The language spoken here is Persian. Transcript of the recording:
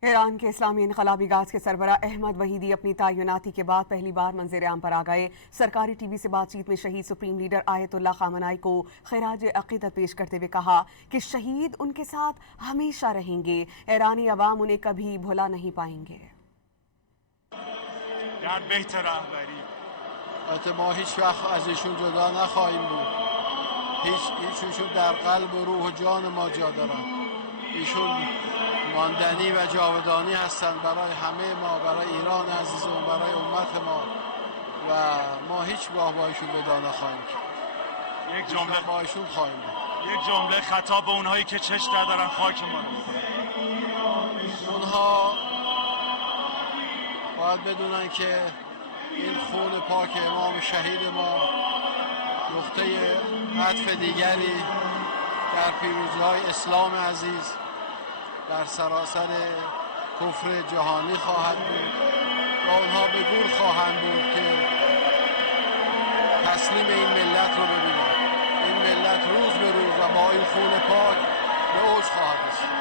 ईरान के इस्लामी इनकलाबी गाज के सरबराह अहमद वहीदी अपनी तैनाती के बाद पहली बार मंजर आम पर आ गए। सरकारी टीवी से बातचीत में शहीद सुप्रीम लीडर आयतुल्लाह खामनाई को खिराज अकीदत पेश करते हुए कहा कि शहीद उनके साथ हमेशा रहेंगे, ईरानी अवाम उन्हें कभी भुला नहीं पाएंगे। ما هیچ وقت از ایشون جدا نخواهیم بود. ایشون در قلب و روح و جان ما جا دارن. ایشون ماندنی و جاودانی هستند برای همه ما، برای ایران عزیزمون، برای امت ما و ما هیچگاه با ایشون جدا نخواهیم کرد. یک جمله با ایشون خواهیم بود. یک جمله خطاب به اونهایی که چشم دارن خاک ما رو. اونها باید بدونن که این خون پاک امام شهید ما نقطه عطف دیگری در پیروزی‌های اسلام عزیز در سراسر کفر جهانی خواهد بود و اونها به گور خواهند بود که تسلیم این ملت رو ببینن. این ملت روز به روز و با این خون پاک به اوج خواهد رسید.